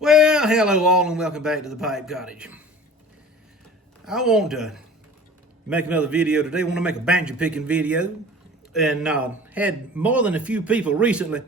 Well, hello all and welcome back to the Pipe Cottage. I want to make another video today. I want to make a banjo picking video, and had more than a few people recently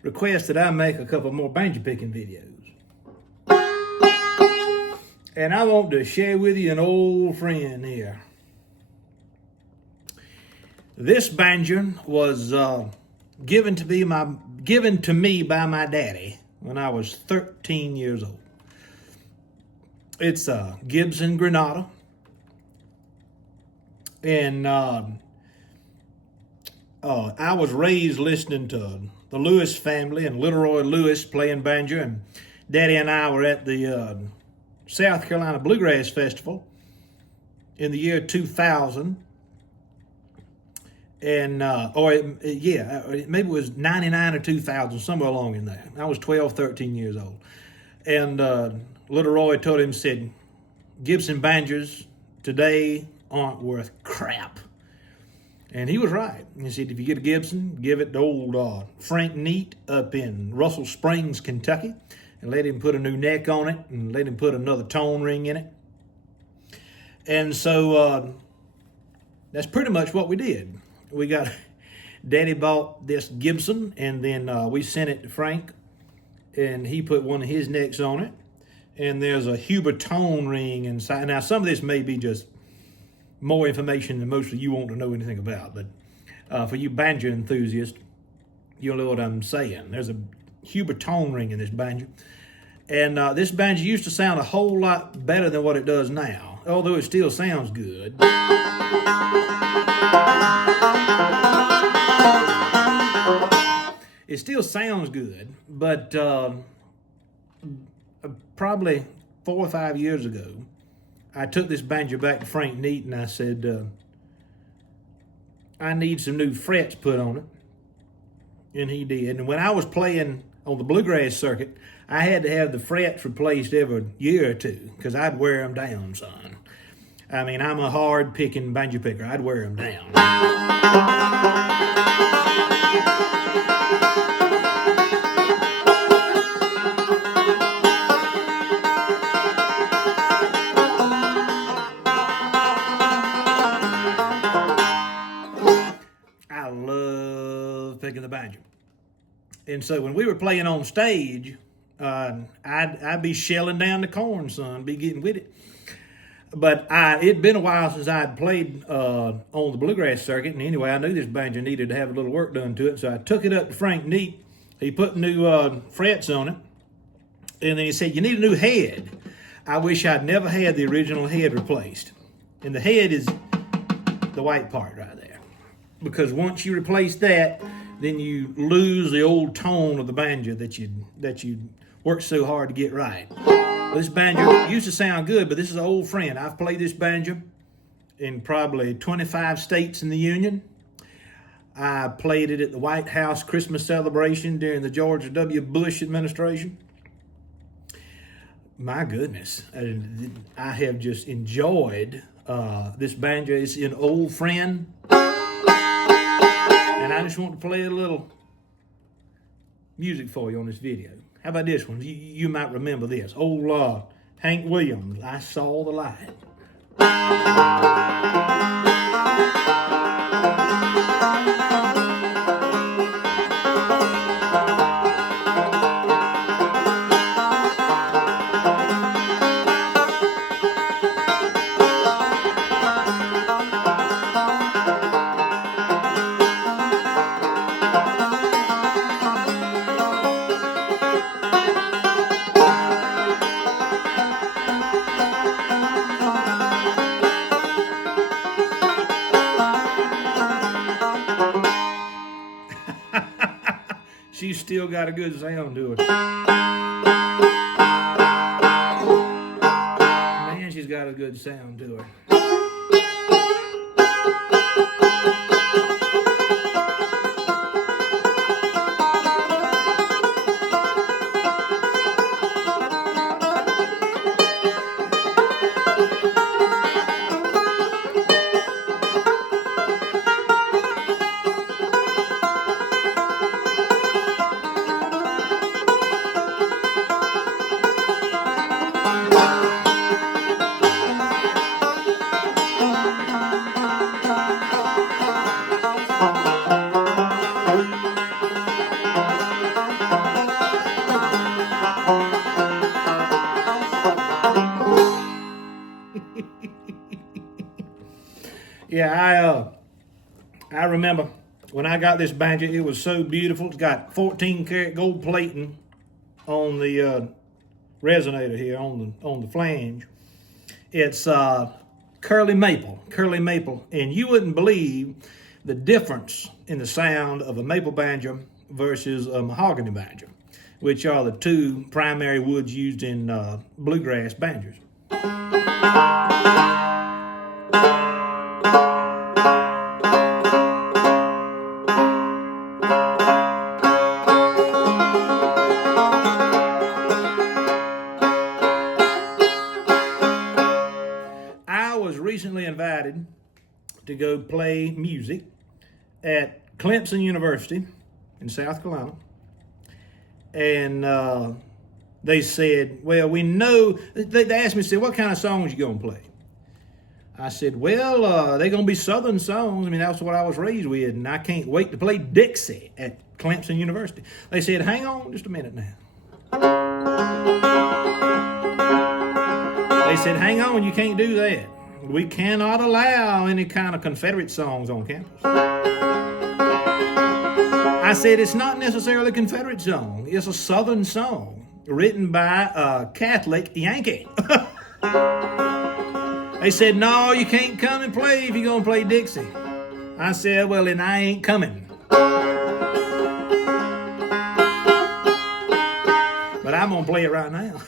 request that I make a couple more banjo picking videos. And I want to share with you an old friend here. This banjo was given to me by my daddy when I was 13 years old. It's a Gibson Granada, and I was raised listening to the Lewis family and Little Roy Lewis playing banjo, and Daddy and I were at the South Carolina Bluegrass Festival in the year 2000, and maybe it was 99 or 2000, somewhere along in there. I was 12, 13 years old, and Little Roy told him, said, Gibson banjos today aren't worth crap. And he was right. He said, if you get a Gibson, give it to old Frank Neat up in Russell Springs, Kentucky, and let him put a new neck on it and let him put another tone ring in it. And so that's pretty much what we did. Daddy bought this Gibson, and then we sent it to Frank, and he put one of his necks on it. And there's a Huber tone ring inside. Now, some of this may be just more information than most of you want to know anything about, but for you banjo enthusiasts, you'll know what I'm saying. There's a Huber tone ring in this banjo. And this banjo used to sound a whole lot better than what it does now, although it still sounds good. It still sounds good, but probably 4 or 5 years ago, I took this banjo back to Frank Neat and I said, I need some new frets put on it. And he did. And when I was playing on the bluegrass circuit, I had to have the frets replaced every year or two because I'd wear them down, son. I mean, I'm a hard picking banjo picker. I'd wear them down. I love picking the banjo. And so when we were playing on stage, I'd be shelling down the corn, son, be getting with it. But it'd been a while since I'd played on the bluegrass circuit, and anyway, I knew this banjo needed to have a little work done to it, so I took it up to Frank Neat. He put new frets on it, and then he said, you need a new head. I wish I'd never had the original head replaced. And the head is the white part right there. Because once you replace that, then you lose the old tone of the banjo that you worked so hard to get right. This banjo used to sound good, but this is an old friend. I've played this banjo in probably 25 states in the Union. I played it at the White House Christmas celebration during the George W. Bush administration. My goodness, I have just enjoyed this banjo. It's an old friend. And I just want to play a little music for you on this video. How about this one? You might remember this. Old Hank Williams, I Saw the Light. She's still got a good sound to it. Man, she's got a good sound to her. Yeah, I remember when I got this banjo, it was so beautiful. It's got 14 karat gold plating on the resonator here on the flange. It's curly maple, and you wouldn't believe the difference in the sound of a maple banjo versus a mahogany banjo, which are the two primary woods used in bluegrass banjos. I was recently invited to go play music at Clemson University in South Carolina. And they said, well, we know, they asked me, said, what kind of songs you going to play? I said, well, they're going to be Southern songs. I mean, that's what I was raised with, and I can't wait to play Dixie at Clemson University. They said, hang on just a minute now. They said, hang on, you can't do that. We cannot allow any kind of Confederate songs on campus. I said, it's not necessarily a Confederate song. It's a Southern song written by a Catholic Yankee. They said, no, you can't come and play if you're going to play Dixie. I said, well, then I ain't coming. But I'm going to play it right now.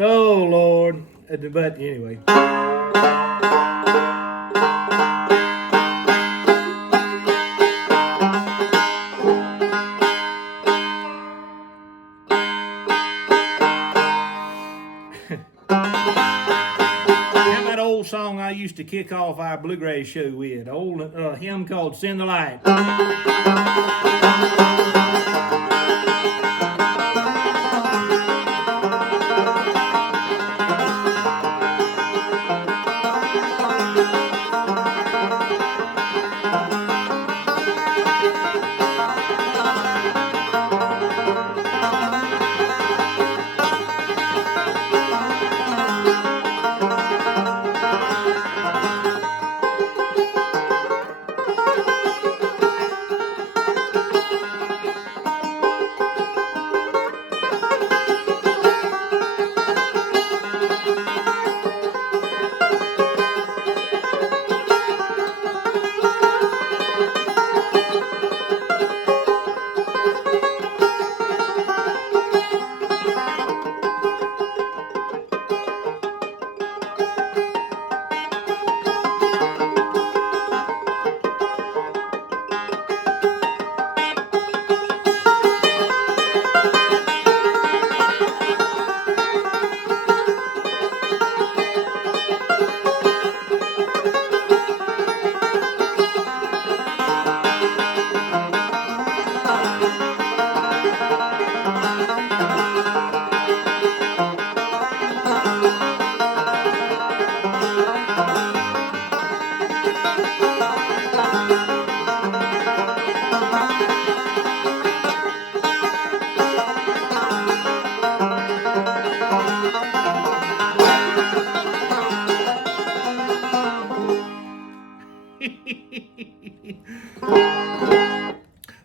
Oh, Lord. But anyway. That old song I used to kick off our bluegrass show with, an old hymn called Send the Light.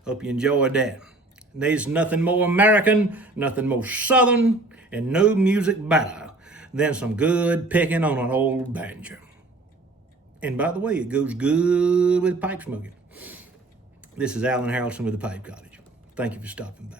Hope you enjoyed that. There's nothing more American, nothing more Southern, and no music better than some good picking on an old banjo. And by the way, it goes good with pipe smoking. This is Alan Harrelson with the Pipe Cottage. Thank you for stopping by.